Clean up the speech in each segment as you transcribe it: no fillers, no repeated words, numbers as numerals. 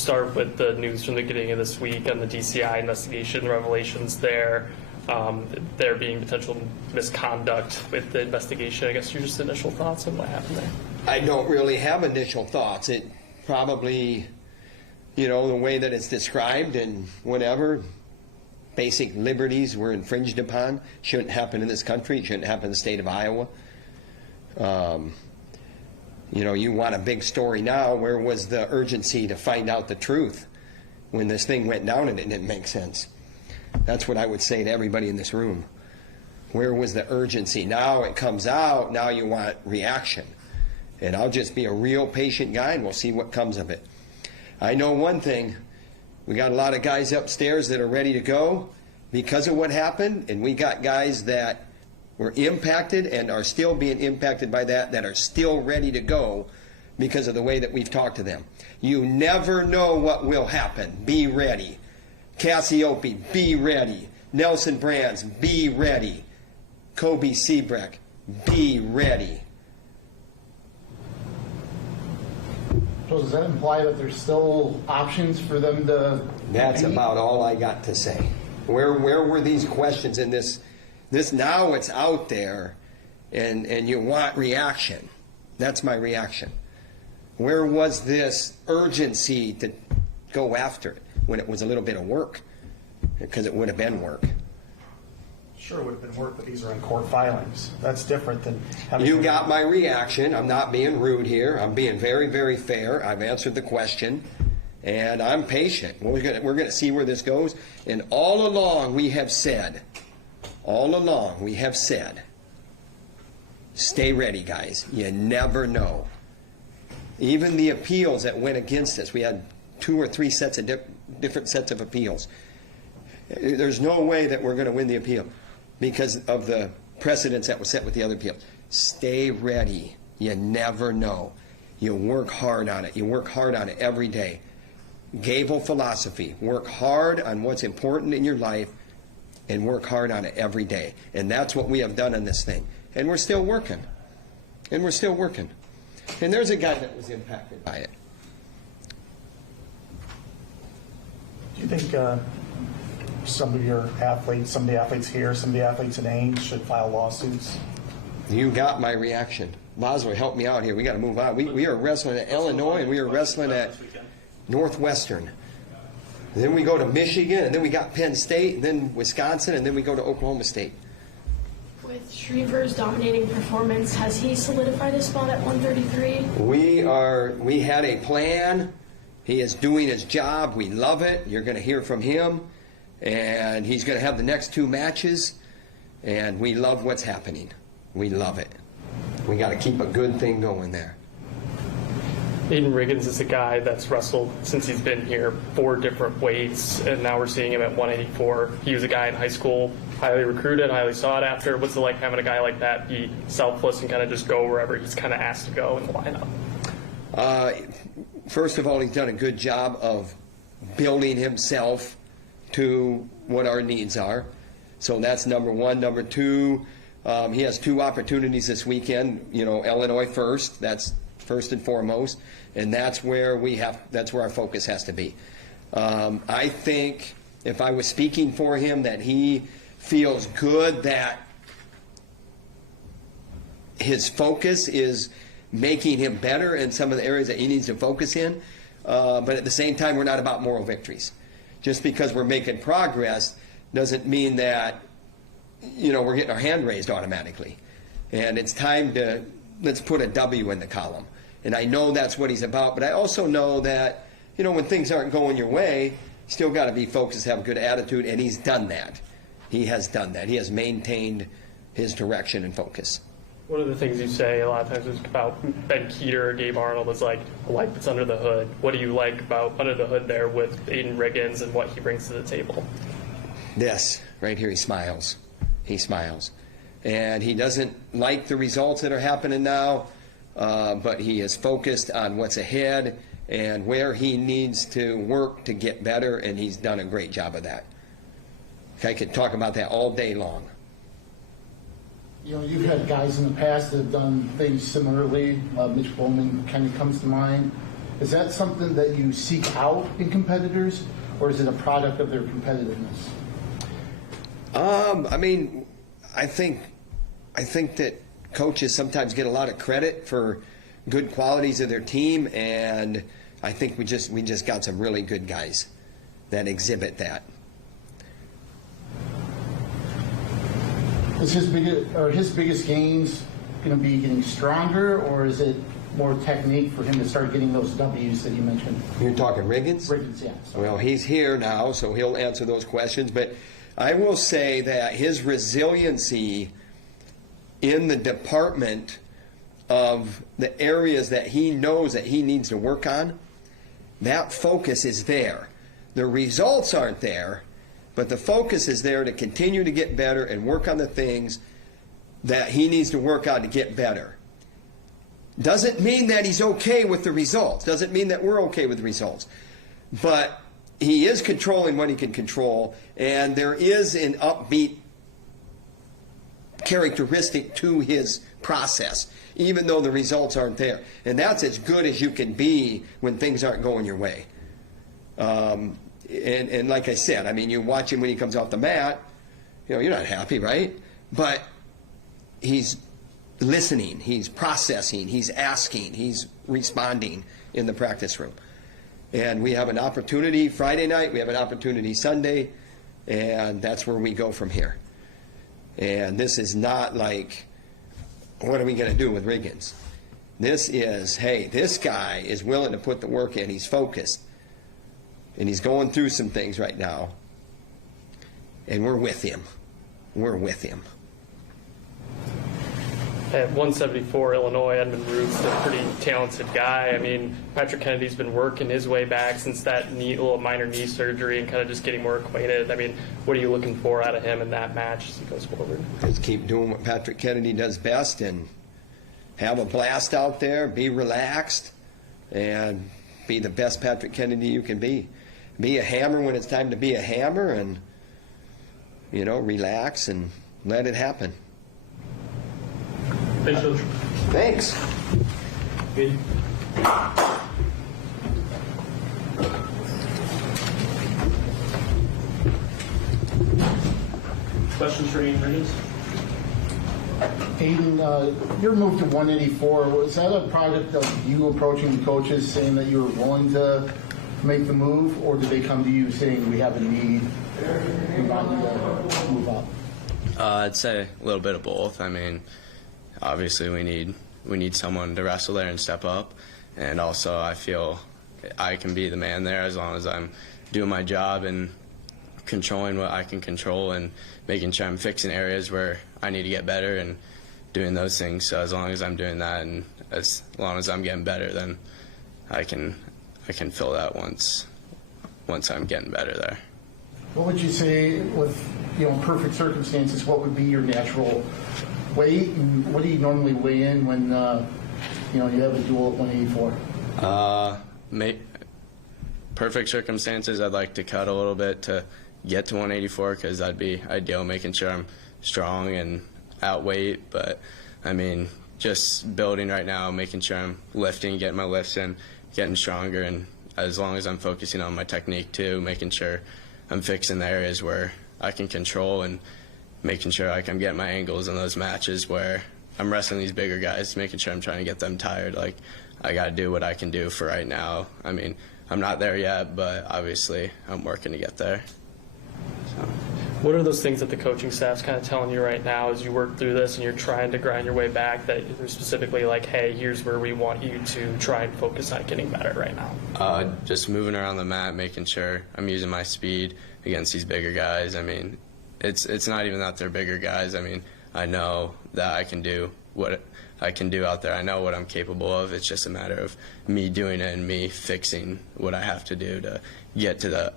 start with the news from the beginning of this week on the DCI investigation, revelations there being potential misconduct with the investigation. I guess your just initial thoughts on what happened there? I don't really have initial thoughts. It probably, the way that it's described and whatever, basic liberties were infringed upon. Shouldn't happen in this country. It shouldn't happen in the state of Iowa. You want a big story now. Where was the urgency to find out the truth when this thing went down and it didn't make sense? That's what I would say to everybody in this room. Where was the urgency? Now it comes out, now you want reaction. And I'll just be a real patient guy and we'll see what comes of it. I know one thing, we got a lot of guys upstairs that are ready to go because of what happened, and we got guys that were impacted and are still being impacted by that are still ready to go because of the way that we've talked to them. You never know what will happen. Be ready. Cassiope, be ready. Nelson Brands, be ready. Kobe Seabreck, be ready. So does that imply that there's still options for them to... That's about all I got to say. Where were these questions in this now it's out there and you want reaction. That's my reaction. Where was this urgency to go after it when it was a little bit of work? Because it would have been work. Sure, it would have been work, but these are in court filings. That's different than having... You got my reaction. I'm not being rude here. I'm being very, very fair. I've answered the question, and I'm patient. We're gonna see where this goes. And all along we have said, stay ready, guys. You never know. Even the appeals that went against us, we had 2 or 3 sets of different sets of appeals. There's no way that we're going to win the appeal because of the precedents that were set with the other appeals. Stay ready. You never know. You work hard on it. You work hard on it every day. Gable philosophy. Work hard on what's important in your life and work hard on it every day. And that's what we have done on this thing. And we're still working. And we're still working. And there's a guy that was impacted by it. Do you think some of your athletes, some of the athletes here, some of the athletes in Ames should file lawsuits? You got my reaction. Boswell, help me out here. We got to move on. We are wrestling at Illinois, and we are wrestling at Northwestern. And then we go to Michigan, and then we got Penn State, and then Wisconsin, and then we go to Oklahoma State. With Shriver's dominating performance, has he solidified his spot at 133? We had a plan. He is doing his job. We love it. You're going to hear from him. And he's going to have the next 2 matches. And we love what's happening. We love it. We got to keep a good thing going there. Aiden Riggins is a guy that's wrestled since he's been here 4 different weights, and now we're seeing him at 184. He was a guy in high school, highly recruited, highly sought after. What's it like having a guy like that be selfless and kind of just go wherever he's kind of asked to go in the lineup? First of all, he's done a good job of building himself to what our needs are. So that's number 1. Number 2, he has 2 opportunities this weekend. Illinois first. That's first and foremost, and that's where our focus has to be. I think if I was speaking for him, that he feels good that his focus is making him better in some of the areas that he needs to focus in. But at the same time, we're not about moral victories. Just because we're making progress doesn't mean that we're getting our hand raised automatically. And it's time to let's put a W in the column. And I know that's what he's about, but I also know that, when things aren't going your way, you still got to be focused, have a good attitude, and he's done that. He has done that. He has maintained his direction and focus. One of the things you say a lot of times is about Ben Keeter or Gabe Arnold is like a light that's under the hood. What do you like about under the hood there with Aiden Riggins and what he brings to the table? This, right here, he smiles. He smiles. And he doesn't like the results that are happening now, but he is focused on what's ahead and where he needs to work to get better, and he's done a great job of that. I could talk about that all day long. You've had guys in the past that have done things similarly. Mitch Bowman kind of comes to mind. Is that something that you seek out in competitors, or is it a product of their competitiveness? I mean, I think that coaches sometimes get a lot of credit for good qualities of their team, and I think we just got some really good guys that exhibit that. Is his biggest gains going to be getting stronger, or is it more technique for him to start getting those W's that you mentioned? You're talking Riggins? Riggins, yeah. Sorry. Well, he's here now, so he'll answer those questions. But I will say that his resiliency in the department of the areas that he knows that he needs to work on, that focus is there. The results aren't there, but the focus is there to continue to get better and work on the things that he needs to work on to get better. Doesn't mean that he's okay with the results. Doesn't mean that we're okay with the results. But he is controlling what he can control, and there is an upbeat characteristic to his process, even though the results aren't there. And that's as good as you can be when things aren't going your way. And like I said, I mean, you watch him when he comes off the mat, you know, you're not happy, right? But he's listening, he's processing, he's asking, he's responding in the practice room. And we have an opportunity Friday night, we have an opportunity Sunday, and that's where we go from here. And this is not like, what are we going to do with Riggins? This is, hey, this guy is willing to put the work in, he's focused, and he's going through some things right now, and we're with him. We're with him. At 174, Illinois, Edmund Root's a pretty talented guy. I mean, Patrick Kennedy's been working his way back since that little minor knee surgery and kind of just getting more acquainted. I mean, what are you looking for out of him in that match as he goes forward? Just keep doing what Patrick Kennedy does best and have a blast out there, be relaxed, and be the best Patrick Kennedy you can be. Be a hammer when it's time to be a hammer, and, you know, relax and let it happen. Thanks, Coach. Thanks. Questions for Ian Riggins? Aiden, your move to 184, was that a product of you approaching the coaches saying that you were willing to make the move, or did they come to you saying we have a need, we want you to move up? I'd say a little bit of both. I mean, obviously we need someone to wrestle there and step up, and also I feel I can be the man there as long as I'm doing my job and controlling what I can control and making sure I'm fixing areas where I need to get better and doing those things. So as long as I'm doing that and as long as I'm getting better, then I can fill that once I'm getting better there. What would you say with, you know, perfect circumstances, what would be your natural weight, and what do you normally weigh in when, you know, you have a duel at 184? Perfect circumstances, I'd like to cut a little bit to get to 184 because that'd be ideal, making sure I'm strong and at weight. But, I mean, just building right now, making sure I'm lifting, getting my lifts in, getting stronger, and as long as I'm focusing on my technique too, making sure I'm fixing the areas where I can control and making sure like I'm getting my angles in those matches where I'm wrestling these bigger guys, making sure I'm trying to get them tired. Like, I got to do what I can do for right now. I mean, I'm not there yet, but obviously I'm working to get there. So. What are those things that the coaching staff's kind of telling you right now as you work through this and you're trying to grind your way back, that you're specifically like, hey, here's where we want you to try and focus on getting better right now? Just moving around the mat, making sure I'm using my speed against these bigger guys. I mean, it's not even that they're bigger guys. I mean, I know that I can do what I can do out there. I know what I'm capable of. It's just a matter of me doing it and me fixing what I have to do to get to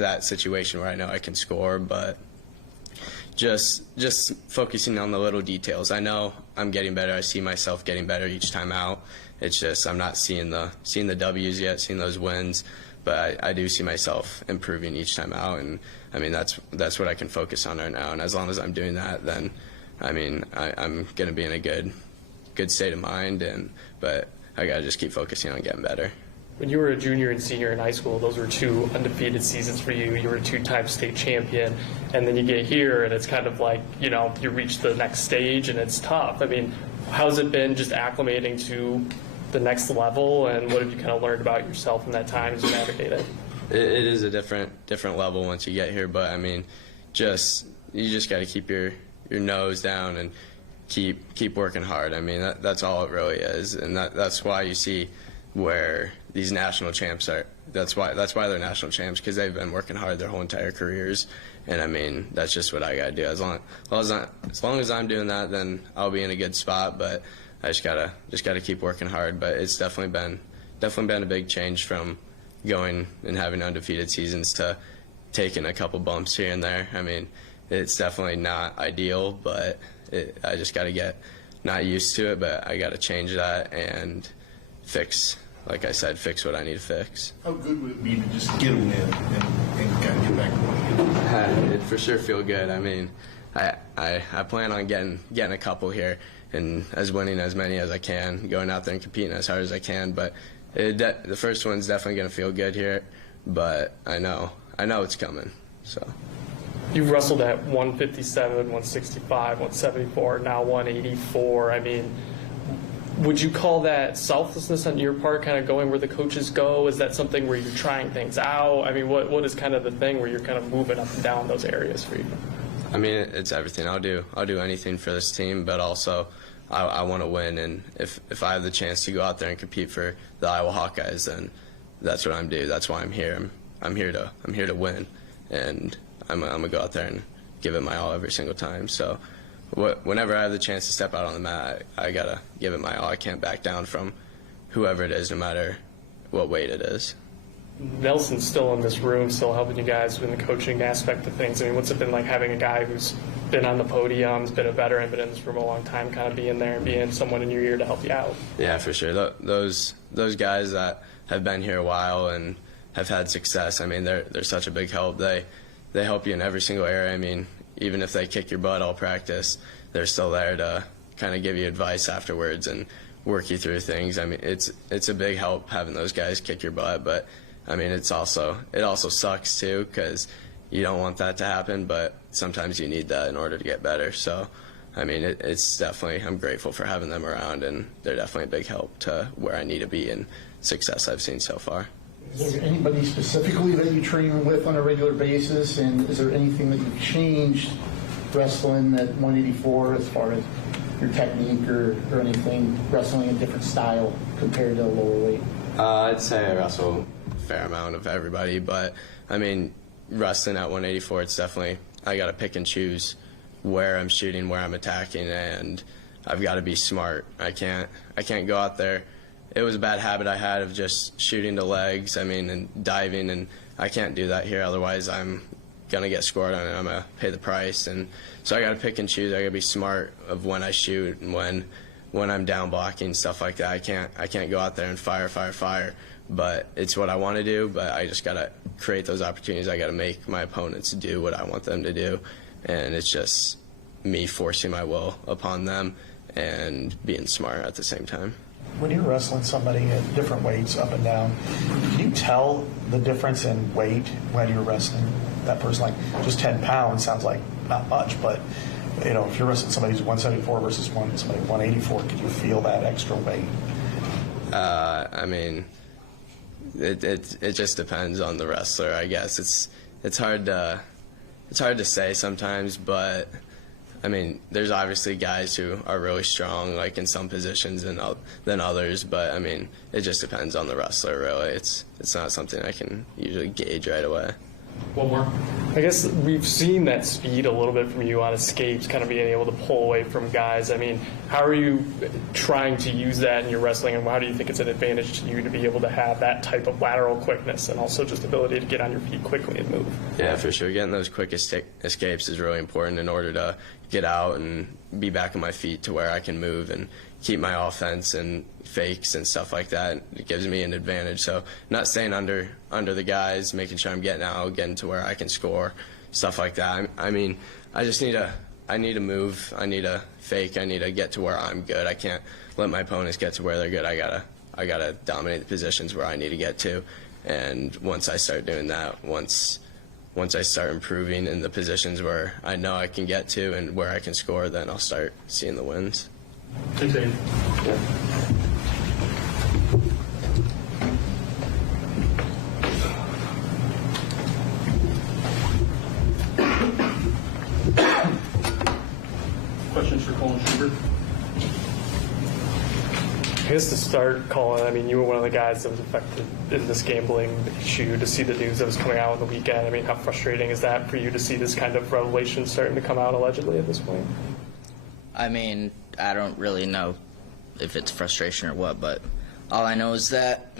that situation where I know I can score. But just focusing on the little details. I know I'm getting better. I see myself getting better each time out. It's just I'm not seeing the W's yet, seeing those wins. But I do see myself improving each time out, and I mean that's what I can focus on right now. And as long as I'm doing that, then I mean I'm going to be in a good state of mind. But I got to just keep focusing on getting better. When you were a junior and senior in high school, those were 2 undefeated seasons for you. You were a 2-time state champion, and then you get here, and it's kind of like, you know, you reach the next stage, and it's tough. I mean, how's it been just acclimating to the next level, and what have you kind of learned about yourself in that time as you navigate it? It is a different level once you get here, but I mean, you just got to keep your nose down and keep working hard. I mean, that's all it really is, and that's why you see where these national champs are. That's why they're national champs, because they've been working hard their whole entire careers. And I mean, that's just what I got to do. As long as I'm doing that, then I'll be in a good spot. But I just gotta keep working hard. But it's definitely been a big change from going and having undefeated seasons to taking a couple bumps here and there. I mean, it's definitely not ideal, but I just got to get not used to it. But I got to change that and fix, like I said, fix what I need to fix. How good would it be to just get a win and kind of get back going? It'd for sure feel good. I mean, I plan on getting a couple here and winning as many as I can, going out there and competing as hard as I can. But the first one's definitely going to feel good here, but I know it's coming. So You've wrestled at 157, 165, 174, now 184. I mean, would you call that selflessness on your part, kind of going where the coaches go? Is that something where you're trying things out? I mean, what is kind of the thing where you're kind of moving up and down those areas for you? I mean, it's everything. I'll do anything for this team, but also I want to win. And if I have the chance to go out there and compete for the Iowa Hawkeyes, then that's what I'm doing. That's why I'm here. I'm here to win, and I'm gonna go out there and give it my all every single time. So whenever I have the chance to step out on the mat, I gotta give it my all. I can't back down from whoever it is, no matter what weight it is. Nelson's still in this room, still helping you guys in the coaching aspect of things. I mean, what's it been like having a guy who's been on the podium, has been a veteran, been in this room a long time, kind of being there and being someone in your ear to help you out? Yeah, for sure. Those guys that have been here a while and have had success, I mean, they're such a big help. They help you in every single area. I mean, even if they kick your butt all practice, they're still there to kind of give you advice afterwards and work you through things. I mean, it's a big help having those guys kick your butt, but I mean, it also sucks too, because you don't want that to happen, but sometimes you need that in order to get better. So, I mean, it's definitely, I'm grateful for having them around, and they're definitely a big help to where I need to be and success I've seen so far. Is there anybody specifically that you train with on a regular basis, and is there anything that you've changed wrestling at 184 as far as your technique or anything, wrestling a different style compared to a lower weight? I'd say I wrestle a fair amount of everybody, but I mean, wrestling at 184, it's definitely, I got to pick and choose where I'm shooting, where I'm attacking, and I've got to be smart. I can't go out there. It was a bad habit I had of just shooting to legs, I mean, and diving, and I can't do that here. Otherwise, I'm going to get scored on, and I'm going to pay the price. And so I got to pick and choose. I got to be smart of when I shoot and when I'm down blocking, stuff like that. I can't go out there and fire. But it's what I want to do, but I just got to create those opportunities. I got to make my opponents do what I want them to do, and it's just me forcing my will upon them and being smart at the same time. When you're wrestling somebody at different weights up and down, can you tell the difference in weight when you're wrestling that person? Like, just 10 pounds sounds like not much, but you know, if you're wrestling somebody who's 174 versus somebody 184, could you feel that extra weight? I mean, it just depends on the wrestler, I guess. It's hard to say sometimes, but I mean, there's obviously guys who are really strong, like in some positions than others, but I mean, it just depends on the wrestler, really. It's not something I can usually gauge right away. One more. I guess we've seen that speed a little bit from you on escapes, kind of being able to pull away from guys. I mean, how are you trying to use that in your wrestling, and how do you think it's an advantage to you to be able to have that type of lateral quickness and also just ability to get on your feet quickly and move? Yeah, for sure. Getting those quick escapes is really important in order to get out and be back on my feet to where I can move and keep my offense and fakes and stuff like that. It gives me an advantage. So not staying under the guys, making sure I'm getting out, getting to where I can score, stuff like that. I mean, I need to move. I need to fake. I need to get to where I'm good. I can't let my opponents get to where they're good. I gotta I gotta dominate the positions where I need to get to, and once I start doing that, once I start improving in the positions where I know I can get to and where I can score, then I'll start seeing the wins. Thanks, Dave. Questions for Colin Schubert? I guess to start, Colin, I mean, you were one of the guys that was affected in this gambling issue. To see the news that was coming out on the weekend, I mean, how frustrating is that for you to see this kind of revelation starting to come out allegedly at this point? I mean, I don't really know if it's frustration or what, but all I know is that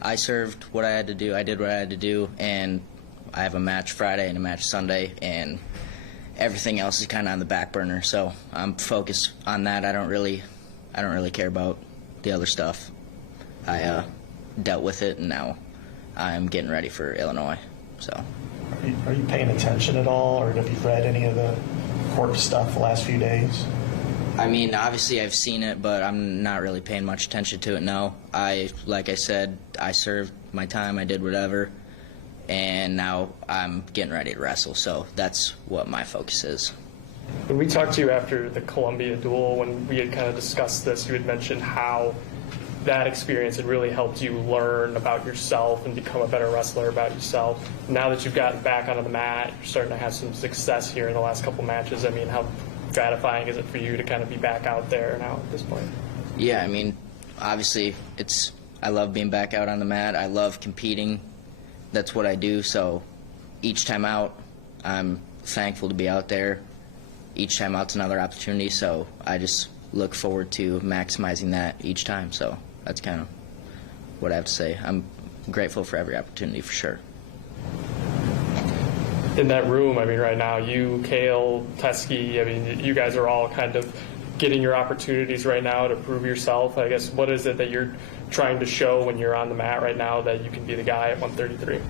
I served what I had to do. I did what I had to do, and I have a match Friday and a match Sunday, and everything else is kind of on the back burner. So I'm focused on that. I don't really care about the other stuff. I dealt with it, and now I'm getting ready for Illinois. So, Are you paying attention at all, or have you read any of the court stuff the last few days? I mean, obviously I've seen it, but I'm not really paying much attention to it now. Like I said, I served my time, I did whatever, and now I'm getting ready to wrestle. So that's what my focus is. When we talked to you after the Columbia duel, when we had kind of discussed this, you had mentioned how that experience had really helped you learn about yourself and become a better wrestler about yourself. Now that you've gotten back onto the mat, you're starting to have some success here in the last couple matches. I mean, how gratifying is it for you to kind of be back out there now at this point? Yeah, I mean, obviously I love being back out on the mat. I love competing. That's what I do. So each time out, I'm thankful to be out there. Each time out's another opportunity, so I just look forward to maximizing that each time. So that's kind of what I have to say. I'm grateful for every opportunity, for sure. In that room, I mean, right now, you, Kale, Teskey, I mean, you guys are all kind of getting your opportunities right now to prove yourself. I guess, what is it that you're trying to show when you're on the mat right now that you can be the guy at 133?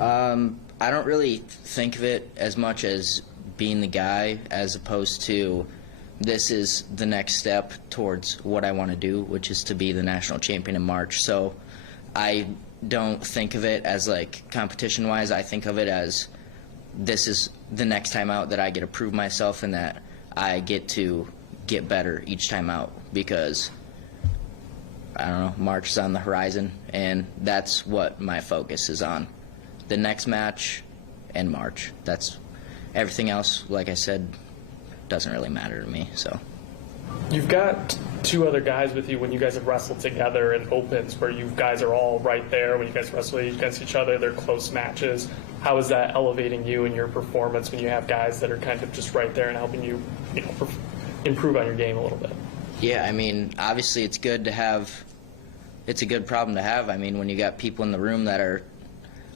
I don't really think of it as much as being the guy, as opposed to this is the next step towards what I want to do, which is to be the national champion in March. So I don't think of it as like competition-wise. I think of it as this is the next time out that I get to prove myself and that I get to get better each time out, because I don't know, March is on the horizon, and that's what my focus is on. The next match and March. That's everything else, like I said, doesn't really matter to me. So You've got two other guys with you when you guys have wrestled together in opens where you guys are all right there when you guys wrestle against each other. They're close matches. How is that elevating you in your performance when you have guys that are kind of just right there and helping you, improve on your game a little bit? yeah, I mean, obviously it's good to have. It's a good problem to have. I mean, when you got people in the room that are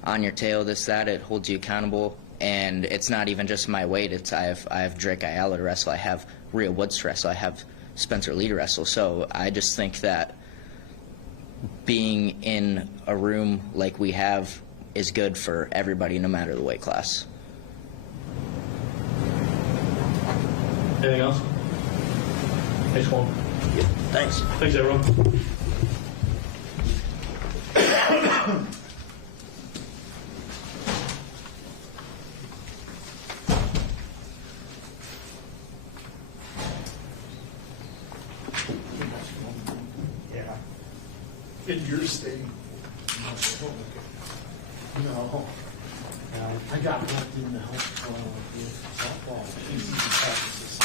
on your tail, this, that, it holds you accountable. And it's not even just my weight. It's I have Drake Ayala to wrestle. I have Rhea Woods to wrestle. I have Spencer Lee to wrestle. So I just think that being in a room like we have is good for everybody, no matter the weight class. Anything else? Thanks, Colin. Thanks. Thanks, everyone. Yeah. In your state. No. I got left in the health with softball. Easy practices.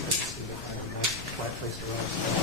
That's a nice quiet place to rest.